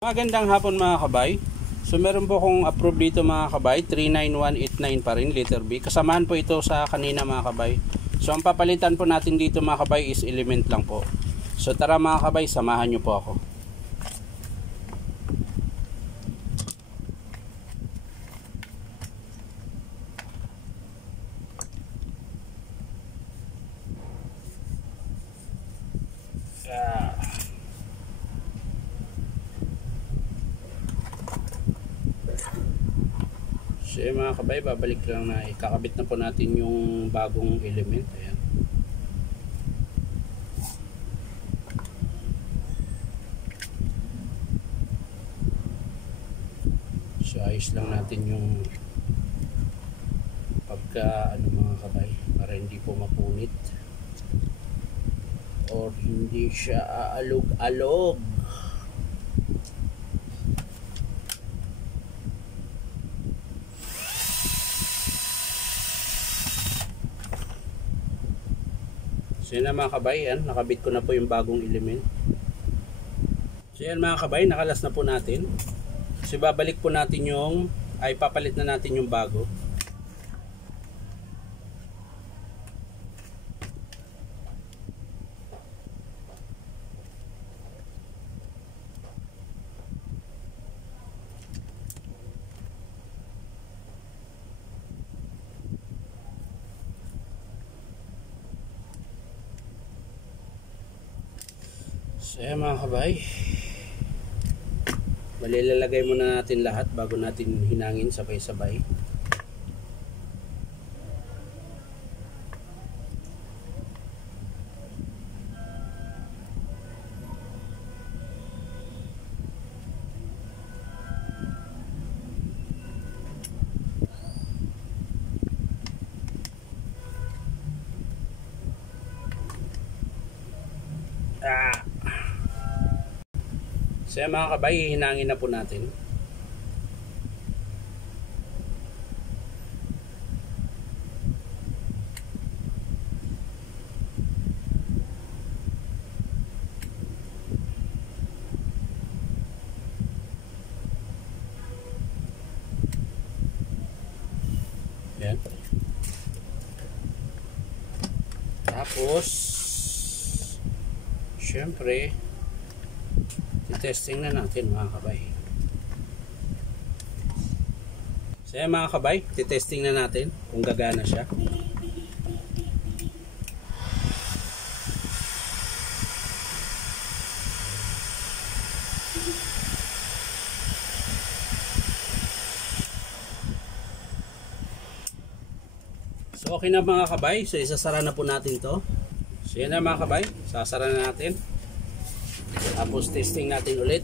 Magandang hapon mga kabay. So meron po akong approve dito mga kabay, 39189 pa rin, letter B. Kasamahan po ito sa kanina mga kabay. So ang papalitan po natin dito mga kabay is element lang po. So tara mga kabay, samahan nyo po ako. So mga kabay, babalik lang na ikakabit na po natin yung bagong element. Ayan. So ayos lang natin yung pagka mga kabay, para hindi po mapunit or hindi siya aalog-alog. So yan na mga kabay, yan, nakabit ko na po yung bagong element. So yan mga kabay, nakalas na po natin. So babalik po natin yung, papalit na natin yung bago. So yan mga kabay, malilalagay muna natin lahat bago natin hinangin sabay-sabay. So yan mga kabay, hinangin na po natin. Yan. Tapos syempre testing na natin mga kabay. So yan mga kabay, titesting na natin kung gagana siya. So okay na mga kabay, so isasara na po natin to. So yan na mga kabay, sasara na natin. Tapos testing natin ulit.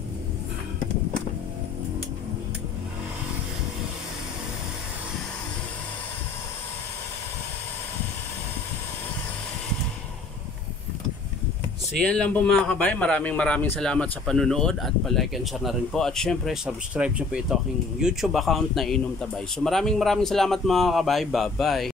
So yan lang po mga kabay. Maraming salamat sa panunood at palike and share na rin po. At syempre subscribe nyo po ito aking YouTube account na Inom Tabay. So maraming salamat mga kabay. Bye bye.